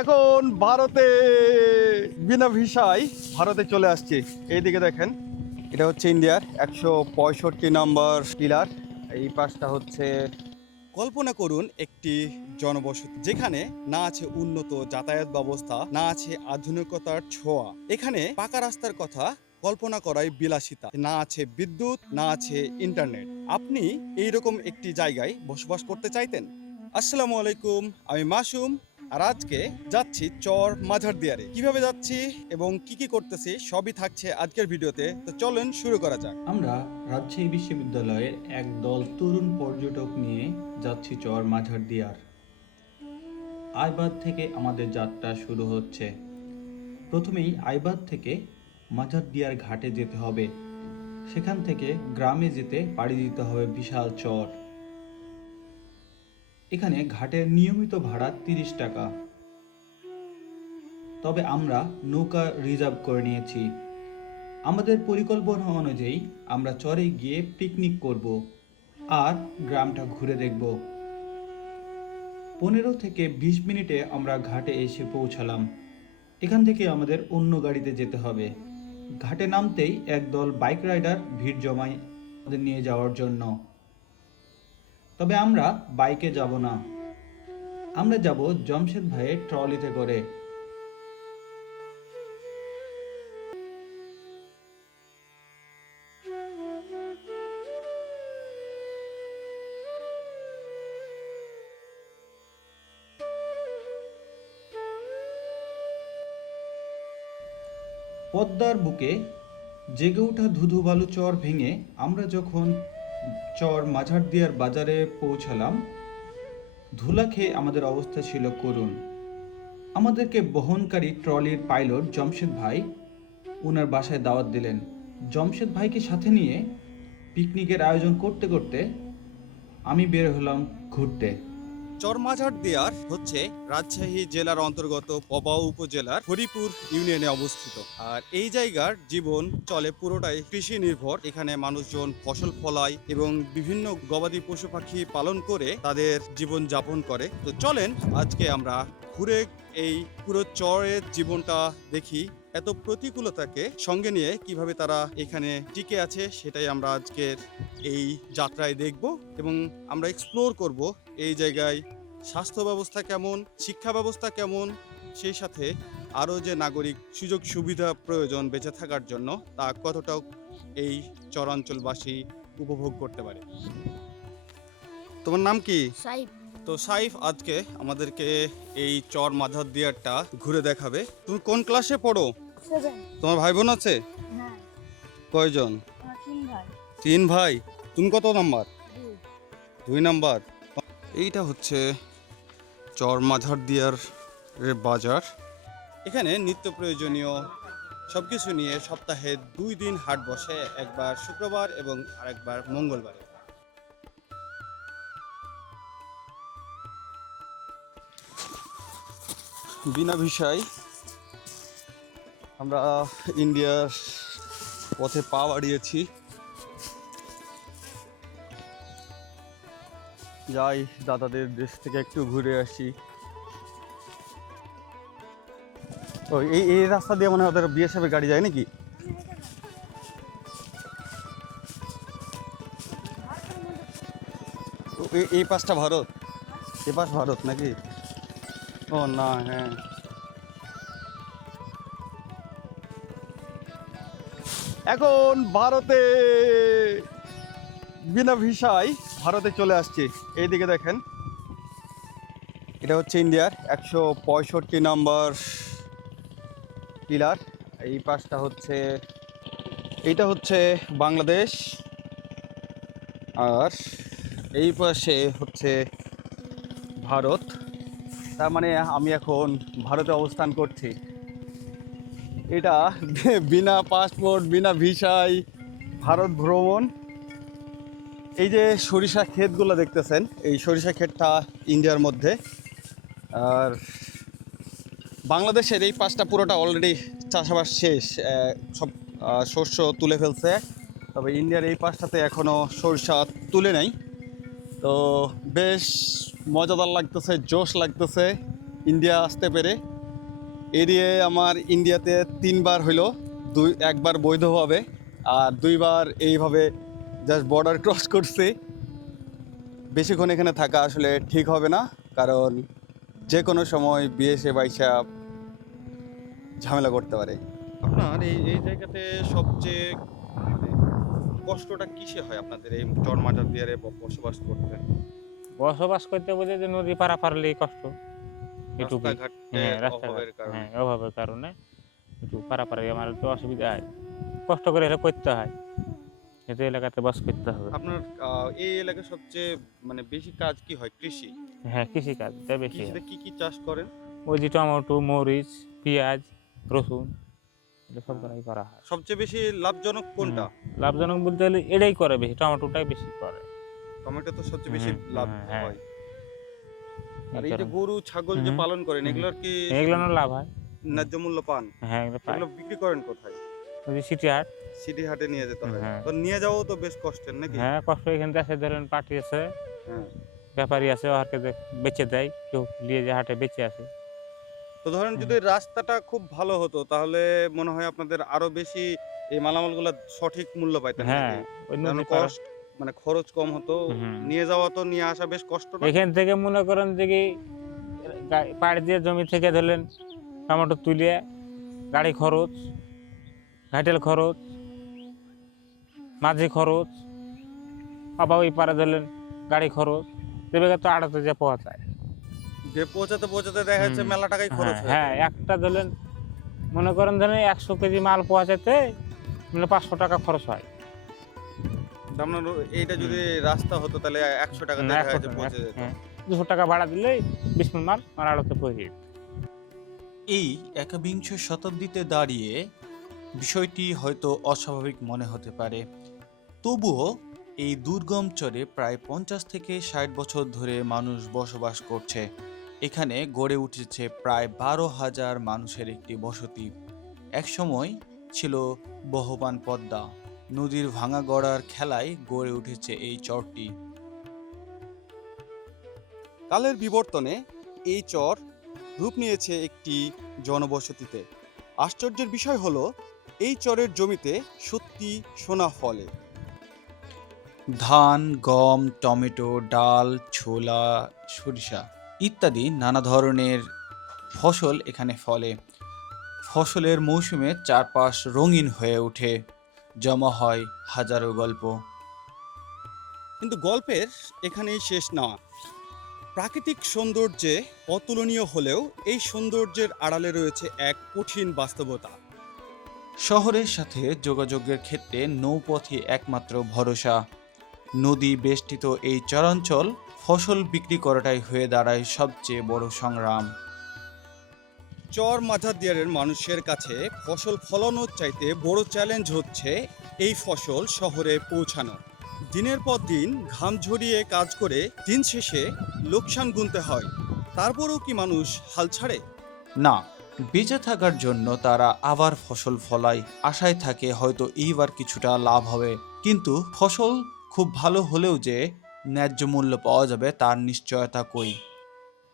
এখন ভারতে বিনা ভিসায় ভারতে চলে আসছে। এইদিকে দেখেন, এটা হচ্ছে ইন্ডিয়ার 165 নম্বর পিলার। এই পাশটা হচ্ছে, কল্পনা করুন একটি জনবসতি যেখানে না আছে উন্নত যাতায়াত ব্যবস্থা, না আছে আধুনিকতার ছোঁয়া। এখানে পাকা রাস্তার কথা কল্পনা করাই বিলাসিতা, না আছে বিদ্যুৎ, না আছে ইন্টারনেট। আপনি এইরকম একটি জায়গায় বসবাস করতে চাইতেন? আসসালামু আলাইকুম, আমি মাসুম। আর আজকে যাচ্ছি চর মাঝারদিয়ারে। কিভাবে যাচ্ছি এবং কি কি করতেছি সবই থাকছে আজকের ভিডিওতে। তো চলেন শুরু করা যাক। আমরা রাজশাহী বিশ্ববিদ্যালয়ের একদল তরুণ পর্যটক নিয়ে যাচ্ছি চর মাঝারদিয়ার। আইবাদ থেকে আমাদের যাত্রা শুরু হচ্ছে। প্রথমেই আইবাদ থেকে মাঝারদিয়ার ঘাটে যেতে হবে। সেখান থেকে গ্রামে যেতে পাড়ি দিতে হবে বিশাল চর। এখানে ঘাটের নিয়মিত ভাড়া 30 টাকা। তবে আমরা নৌকা রিজার্ভ করে নিয়েছি। আমাদের পরিকল্পনা অনুযায়ী আমরা চরে গিয়ে পিকনিক করব আর গ্রামটা ঘুরে দেখব। 15 থেকে 20 মিনিটে আমরা ঘাটে এসে পৌঁছালাম। এখান থেকে আমাদের অন্য গাড়িতে যেতে হবে। ঘাটে নামতেই একদল বাইক রাইডার ভিড় জমায় আমাদের নিয়ে যাওয়ার জন্য। তবে আমরা বাইকে যাব না, আমরা যাব জমশেদ ভাইয়ের ট্রলিতে করে। পদ্মার বুকে জেগে ওঠা ধুধু বালু চর ভেঙে আমরা যখন চর মাঝারদিয়ার বাজারে পৌঁছালাম, ধুলা খেয়ে আমাদের অবস্থা ছিল করুণ। আমাদেরকে বহনকারী ট্রলির পাইলট জমশেদ ভাই ওনার বাসায় দাওয়াত দিলেন। জমশেদ ভাইকে সাথে নিয়ে পিকনিকের আয়োজন করতে করতে আমি বের হলাম ঘুরতে। চরমাঝারদিয়ার হচ্ছে রাজশাহী জেলার অন্তর্গত পবা উপজেলার হরিপুর ইউনিয়নে অবস্থিত। আর এই জায়গার জীবন চলে পুরোটাই কৃষি নির্ভর। এখানে মানুষজন ফসল ফলায় এবং বিভিন্ন গবাদি পশু পাখি পালন করে তাদের জীবন যাপন করে। তো চলেন আজকে আমরা ঘুরে এই পুরো চরের জীবনটা দেখি। এত প্রতিকূলতাকে সঙ্গে নিয়ে কিভাবে তারা এখানে টিকে আছে সেটাই আমরা আজকের এই যাত্রায় দেখব এবং আমরা এক্সপ্লোর করব এই জায়গায় স্বাস্থ্য ব্যবস্থা কেমন, শিক্ষা ব্যবস্থা কেমন, সেই সাথে আরও যে নাগরিক সুযোগ সুবিধা প্রয়োজন বেঁচে থাকার জন্য তা কতটা এই চরাঞ্চলবাসী উপভোগ করতে পারে। তোমার নাম কি? সাইফ। তো সাইফ আজকে আমাদেরকে এই চর মাঝারদিয়ারটা ঘুরে দেখাবে। তুমি কোন ক্লাসে পড়ো? 7। তোমার ভাই বোন আছে? হ্যাঁ, কয়জন? আমার 3 ভাই। 3 ভাই। তুমি কত নাম্বার? 2। 2 নাম্বার। এইটা হচ্ছে চর মাঝারদিয়ার বাজার। এখানে নিত্য প্রয়োজনীয় সব কিছু নিয়ে সপ্তাহে 2 দিন হাট বসে, একবার শুক্রবার এবং আরেকবার মঙ্গলবারে। বিনা ভিসায় আমরা ইন্ডিয়ার পথে পা বাড়িয়েছি। যাই দাদাদের দেশ থেকে একটু ঘুরে আসি। ও এই রাস্তা দিয়ে মনে হয় ওদের বিএসএফ এর গাড়ি যায় নাকি? এই পাশটা ভারত, এই পাশ ভারত নাকি? ও না, হ্যাঁ। এখন ভারতে বিনা ভিসায় ভারতে চলে আসছি। এইদিকে দেখেন, এটা হচ্ছে ইন্ডিয়ার 165 নম্বর পিলার। এই পাশটা হচ্ছে, এইটা হচ্ছে বাংলাদেশ, আর এই পাশে হচ্ছে ভারত। তার মানে আমি এখন ভারতে অবস্থান করছি। এটা বিনা পাসপোর্ট, বিনা ভিসায় ভারত ভ্রমণ। এই যে সরিষা ক্ষেতগুলো দেখতেছেন, এই সরিষা ক্ষেতটা ইন্ডিয়ার মধ্যে। আর বাংলাদেশের এই পাশটা পুরোটা অলরেডি চাষাবাদ শেষ, সব শস্য তুলে ফেলছে। তবে ইন্ডিয়ার এই পাশটাতে এখনও সরিষা তুলে নাই। তো বেশ মজাদার লাগতেছে, জোশ লাগতেছে। ইন্ডিয়া আসতে পেরে। এরিয়ে আমার ইন্ডিয়াতে 3বার হইলো, একবার বৈধভাবে আর 2বার এইভাবে জাস্ট বর্ডার ক্রস করছে। বেশিক্ষণ এখানে থাকা আসলে ঠিক হবে না, কারণ যে কোনো সময় বিএসএ বাইসা ঝামেলা করতে পারে। আপনার এই জায়গাতে সবচেয়ে মানে কষ্টটা কিসে হয় আপনাদের এই চর মাজার দিয়ারে বসবাস করতে? বসবাস করতে বলতে যে নদী পারাপারলেই কষ্ট এটুকুই। রাস্তাঘাটের রাস্তাঘাট, অভাবের কারণে। অভাবের কারণে একটু পারাপারে আমার একটু অসুবিধা হয়, কষ্ট করে হলে করতে হয়, যেহেতু এলাকাতে বাস করতে হবে। আপনার এই এলাকায় সবচেয়ে মানে বেশি কাজ কি হয়? কৃষি। হ্যাঁ, কৃষিকাজটা বেশি কৃষিতে হয়। কি কি চাষ করেন? ওই যে টমেটো, মরিচ, পেঁয়াজ, রসুন, এটা সব করাই করা হয়। সবচেয়ে বেশি লাভজনক কোনটা? লাভজনক বলতে গেলে এটাই করে বেশি, টমেটোটাই বেশি করে। টমেটো তো সবচেয়ে বেশি লাভ হ্যাঁ, হয়। আর এই এই যে কারণে। গরু ছাগল যে হুম, পালন করেন, হুম। এগুলোর কি এগুলো লাভ হয়। ন্যায্য মূল্য পান? হ্যাঁ, এগুলো পাই। এগুলো বিক্রি করেন কোথায়? ওই যে সিটি হাট। সিটি হাটে নিয়ে যেতে হয়। হ্যাঁ। তো নিয়ে যাওয়াও তো বেশ কষ্টের নাকি? হ্যাঁ, কষ্ট এখান থেকে আসে, ধরেন পার্টি আছে, হ্যাঁ। ব্যাপারী আছে, ওহারকে বেচে দেয়, কেউ নিয়ে যে হাটে বেচে আসে। তো ধরেন যদি রাস্তাটা খুব ভালো হতো তাহলে মনে হয় আপনাদের আরো বেশি এই মালামালগুলো সঠিক মূল্য পাইতেন হ্যাঁ, নাকি? ওই কারণ নদী পাড়া। কষ্ট মানে খরচ কম হতো, হুম। নিয়ে যাওয়া তো নিয়ে আসা বেশ কষ্ট না? এখান থেকে মনে করেন যে কি পাড় দিয়ে জমি থেকে ধরলেন টমেটো তুলিয়ে গাড়ি খরচ, ঘাটেল খরচ, মাঝি খরচ, আবার ওই পাড়ে ধরলেন গাড়ি খরচ, দেবে তো আড়াতে যে পৌঁছায়। যে পৌঁছাতে পৌঁছাতে দেখা যাচ্ছে মেলা টাকাই খরচ হয়ে হ্যাঁ, যায়। একটা ধরলেন মনে করেন 100 কেজি মাল পৌঁছাতে মানে 500 টাকা খরচ হয়। আপনার এইটা যদি রাস্তা হতো তাহলে 100 টাকাতে না, দেখা 100 যাচ্ছে টাকা, পৌঁছে যেত। 200 টাকা ভাড়া দিলেই 20 মণ মাল আমার আড়তে পৌঁছে যেত। এই একবিংশ শতাব্দীতে দাঁড়িয়ে বিষয়টি হয়তো অস্বাভাবিক মনে হতে পারে, তবুও এই দুর্গম চরে প্রায় 50 থেকে 60 বছর ধরে মানুষ বসবাস করছে। এখানে গড়ে উঠেছে প্রায় 12,000 মানুষের একটি বসতি। একসময় ছিল বহমান পদ্মা, নদীর ভাঙা গড়ার খেলায় গড়ে উঠেছে এই চরটি। কালের বিবর্তনে এই চর রূপ নিয়েছে একটি জনবসতিতে। আশ্চর্যের বিষয় হলো এই চরের জমিতে সত্যি সোনা ফলে। ধান, গম, টমেটো, ডাল, ছোলা, সরিষা ইত্যাদি নানা ধরনের ফসল এখানে ফলে। ফসলের মৌসুমে চারপাশ রঙিন হয়ে ওঠে, জমা হয় হাজারো গল্প। কিন্তু গল্পের এখানেই শেষ না। প্রাকৃতিক সৌন্দর্যে অতুলনীয় হলেও এই সৌন্দর্যের আড়ালে রয়েছে এক কঠিন বাস্তবতা। শহরের সাথে যোগাযোগের ক্ষেত্রে নৌপথই একমাত্র ভরসা। নদী বেষ্টিত এই চরাঞ্চল ফসল বিক্রি করাটাই হয়ে দাঁড়ায় সবচেয়ে বড় সংগ্রাম। চর মাঝারদিয়ারের মানুষের কাছে ফসল ফলানোর চাইতে বড় চ্যালেঞ্জ হচ্ছে এই ফসল শহরে পৌঁছানো। দিনের পর দিন ঘাম ঝরিয়ে কাজ করে দিন শেষে লোকসান গুনতে হয়। তারপরেও কি মানুষ হাল ছাড়ে? না, বেঁচে থাকার জন্য তারা আবার ফসল ফলায়, আশায় থাকে হয়তো এইবার কিছুটা লাভ হবে। কিন্তু ফসল খুব ভালো হলেও যে ন্যায্য মূল্য পাওয়া যাবে তার নিশ্চয়তা কই।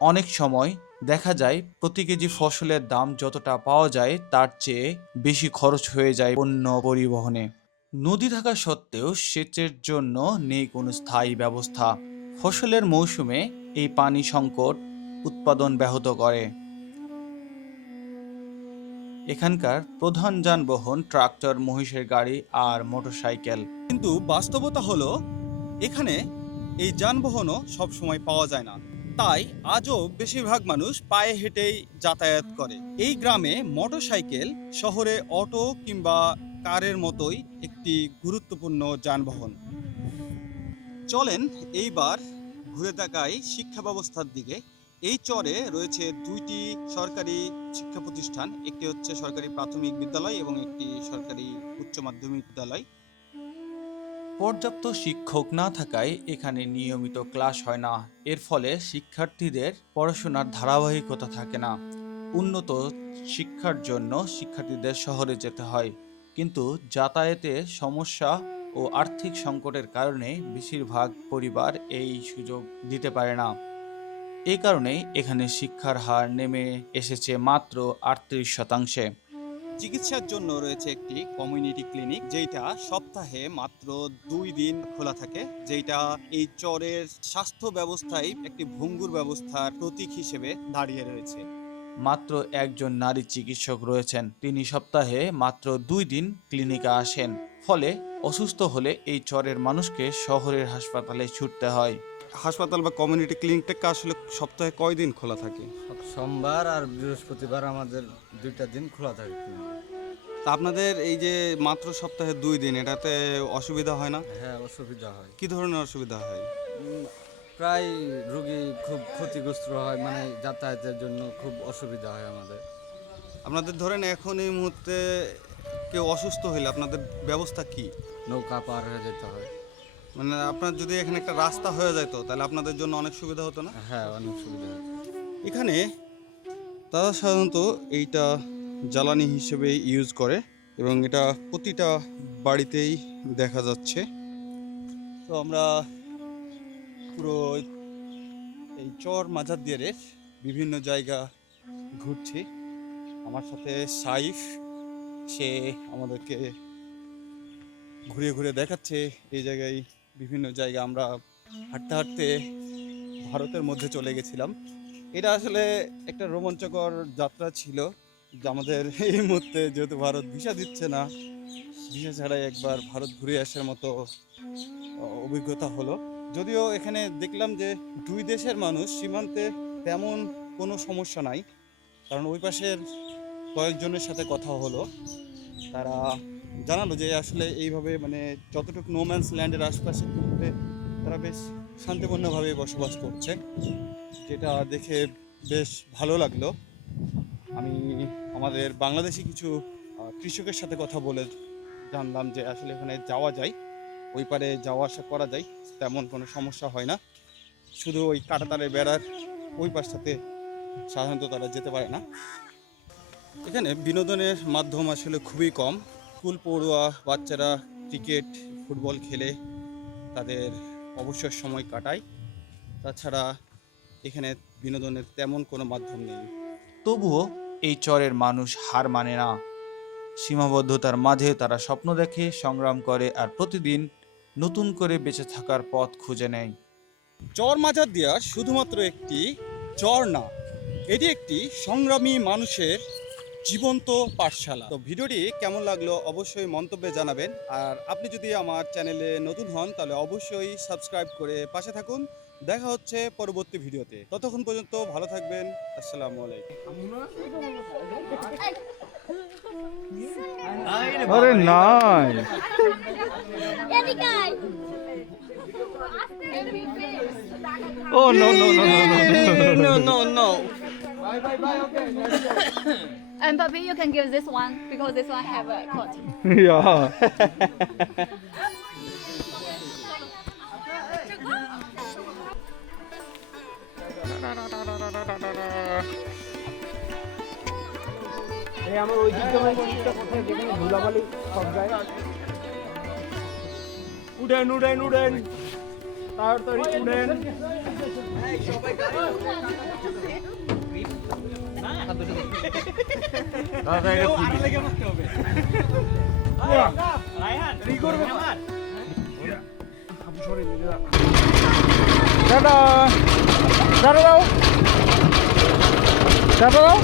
অনেক সময় দেখা যায় প্রতি কেজি ফসলের দাম যতটা পাওয়া যায় তার চেয়ে বেশি খরচ হয়ে যায় পণ্য পরিবহনে। নদী থাকা সত্ত্বেও সেচের জন্য নেই কোনো স্থায়ী ব্যবস্থা। ফসলের মৌসুমে এই পানি সংকট উৎপাদন ব্যাহত করে। এখানকার প্রধান যানবাহন ট্রাক্টর, মহিষের গাড়ি আর মোটরসাইকেল। কিন্তু বাস্তবতা হলো এখানে এই যানবাহনও সবসময় পাওয়া যায় না। তাই আজও বেশিরভাগ মানুষ পায়ে হেঁটেই যাতায়াত করে। এই গ্রামে মোটরসাইকেল শহরে অটো কিংবা কারের মতোই একটি গুরুত্বপূর্ণ যানবাহন। চলেন এইবার ঘুরে তাকাই শিক্ষা ব্যবস্থার দিকে। এই চরে রয়েছে 2টি সরকারি শিক্ষা প্রতিষ্ঠান, একটি হচ্ছে সরকারি প্রাথমিক বিদ্যালয় এবং একটি সরকারি উচ্চ মাধ্যমিক বিদ্যালয়। পর্যাপ্ত শিক্ষক না থাকায় এখানে নিয়মিত ক্লাস হয় না। এর ফলে শিক্ষার্থীদের পড়াশোনার ধারাবাহিকতা থাকে না। উন্নত শিক্ষার জন্য শিক্ষার্থীদের শহরে যেতে হয়, কিন্তু যাতায়াতের সমস্যা ও আর্থিক সংকটের কারণে বেশিরভাগ পরিবার এই সুযোগ দিতে পারে না। এই কারণেই এখানে শিক্ষার হার নেমে এসেছে মাত্র 38%। চিকিৎসার জন্য রয়েছে একটি কমিউনিটি ক্লিনিক, যেটা সপ্তাহে মাত্র 2 দিন খোলা থাকে, যেটা এই চরের স্বাস্থ্য ব্যবস্থায় একটি ভঙ্গুর ব্যবস্থার প্রতীক হিসেবে দাঁড়িয়ে রয়েছে। মাত্র একজন নারী চিকিৎসক রয়েছেন, তিনি সপ্তাহে মাত্র 2 দিন ক্লিনিকে আসেন। ফলে অসুস্থ হলে এই চরের মানুষকে শহরের হাসপাতালে ছুটতে হয়। হাসপাতাল বা কমিউনিটি ক্লিনিকটা আসলে সপ্তাহে কয় দিন খোলা থাকে? সোমবার আর বৃহস্পতিবার আমাদের 2টা দিন খোলা থাকে। তা আপনাদের এই যে মাত্র সপ্তাহে 2 দিন, এটাতে অসুবিধা হয় না? হ্যাঁ, অসুবিধা হয়। কি ধরনের অসুবিধা হয়? প্রায় রোগী খুব ক্ষতিগ্রস্ত হয়, মানে যাতায়াতের জন্য খুব অসুবিধা হয় আমাদের। আপনাদের ধরেন এখন এই মুহূর্তে কেউ অসুস্থ হলে আপনাদের ব্যবস্থা কি? নৌকা পার হয়ে যেতে হয়। মানে আপনার যদি এখানে একটা রাস্তা হয়ে যেত তাহলে আপনাদের জন্য অনেক সুবিধা হতো না? হ্যাঁ, অনেক সুবিধা হয়। এখানে তারা সাধারণত এইটা জ্বালানি হিসেবে ইউজ করে এবং এটা প্রতিটা বাড়িতেই দেখা যাচ্ছে। তো আমরা পুরো এই চর মাঝারদিয়ার বিভিন্ন জায়গা ঘুরছি। আমার সাথে সাইফ, সে আমাদেরকে ঘুরে ঘুরে দেখাচ্ছে এই জায়গায় বিভিন্ন জায়গা। আমরা হাঁটতে হাঁটতে ভারতের মধ্যে চলে গেছিলাম। এটা আসলে একটা রোমাঞ্চকর যাত্রা ছিল, যে আমাদের এই মুহূর্তে যেহেতু ভারত ভিসা দিচ্ছে না, ভিসা ছাড়াই একবার ভারত ঘুরে আসার মতো অভিজ্ঞতা হলো। যদিও এখানে দেখলাম যে 2 দেশের মানুষ সীমান্তে তেমন কোনো সমস্যা নাই, কারণ ওই পাশের কয়েকজনের সাথে কথা হলো, তারা জানালো যে আসলে এইভাবে মানে যতটুকু নোম্যান্স ল্যান্ডের আশপাশে তারা বেশ শান্তিপূর্ণভাবে বসবাস করছে, যেটা দেখে বেশ ভালো লাগলো। আমি আমাদের বাংলাদেশি কিছু কৃষকের সাথে কথা বলে জানলাম যে আসলে এখানে যাওয়া যায়, ওই পারে যাওয়া আসা করা যায়, তেমন কোনো সমস্যা হয় না। শুধু ওই কাঁটাতারের বেড়ার ওই পাশটাতে সাধারণত তারা যেতে পারে না। এখানে বিনোদনের মাধ্যম আসলে খুবই কম। স্কুল পড়ুয়া বাচ্চারা ক্রিকেট ফুটবল খেলে তাদের অবসর সময় কাটায়, তাছাড়া এখানে বিনোদনের তেমন কোনো মাধ্যম নেই। তবুও এই চরের মানুষ হার মানে না। সীমাবদ্ধতার মাঝে তারা স্বপ্ন দেখে, সংগ্রাম করে আর প্রতিদিন নতুন করে বেঁচে থাকার পথ খুঁজে নেয়। চর মাঝারদিয়া শুধুমাত্র একটি চর না, এটি একটি সংগ্রামী মানুষের জীবন্ত পাঠশালা। তো ভিডিওটি কেমন লাগলো অবশ্যই মন্তব্যে জানাবেন, আর আপনি যদি আমার চ্যানেলে নতুন হন তাহলে অবশ্যই সাবস্ক্রাইব করে পাশে থাকুন। দেখা হচ্ছে পরবর্তী ভিডিওতে, ততক্ষণ পর্যন্ত ভালো থাকবেন। আসসালামু আলাইকুম। আরে নাই Oh no no no no no no no. And Bobby, you can give this one because this one have a coat. Yeah. এই আমার ঐতিহ্যবাহী জিনিসটা কোথায়, যেখানে ধুলাবালি সব জায়গায়। উডেন উডেন উডেন তাড়াতাড়ি উডেন। দাদা দাদা দাও দাদা দাও